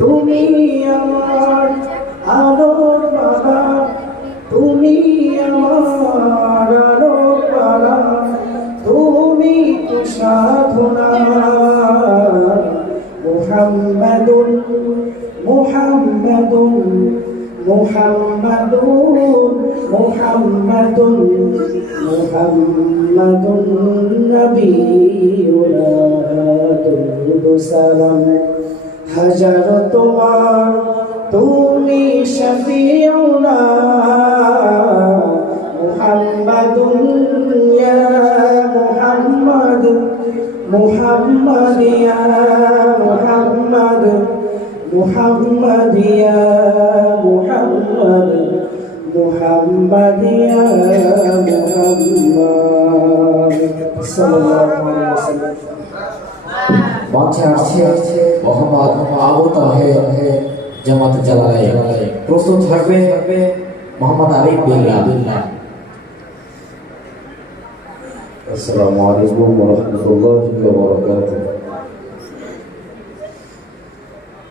তুমি আমার আলোর বালা, তুমি আমার আলোর বালা, তুমি তো সাধনা। মুহাম্মাদুন মুহাম্মাদুন মুহাম্মাদুন মুহাম্মাদুন মুহাম্মাদুন নবিয়ুনা দুরুদ সালাম হাজার তোমার, তুমি শফিউনা। মুহাম্মাদুন ইয়া মুহাম্মাদ, মুহাম্মাদ ইয়া মুহাম্মাদ, মুহাম্মাদ ইয়া মুহাম্মাদ, মুহাম্মাদ ইয়া মুহাম্মাদ সাল্লাল্লাহু আলাইহি ওয়াসাল্লাম। মঞ্চে আসছে মোহাম্মদ আবু তাহের জামাত জালালাইন। প্রস্তুত থাকবে মোহাম্মদ আরিফ বিল্লাহ। আসসালামু আলাইকুম ওয়া রাহমাতুল্লাহি ওয়া বারাকাতুহু।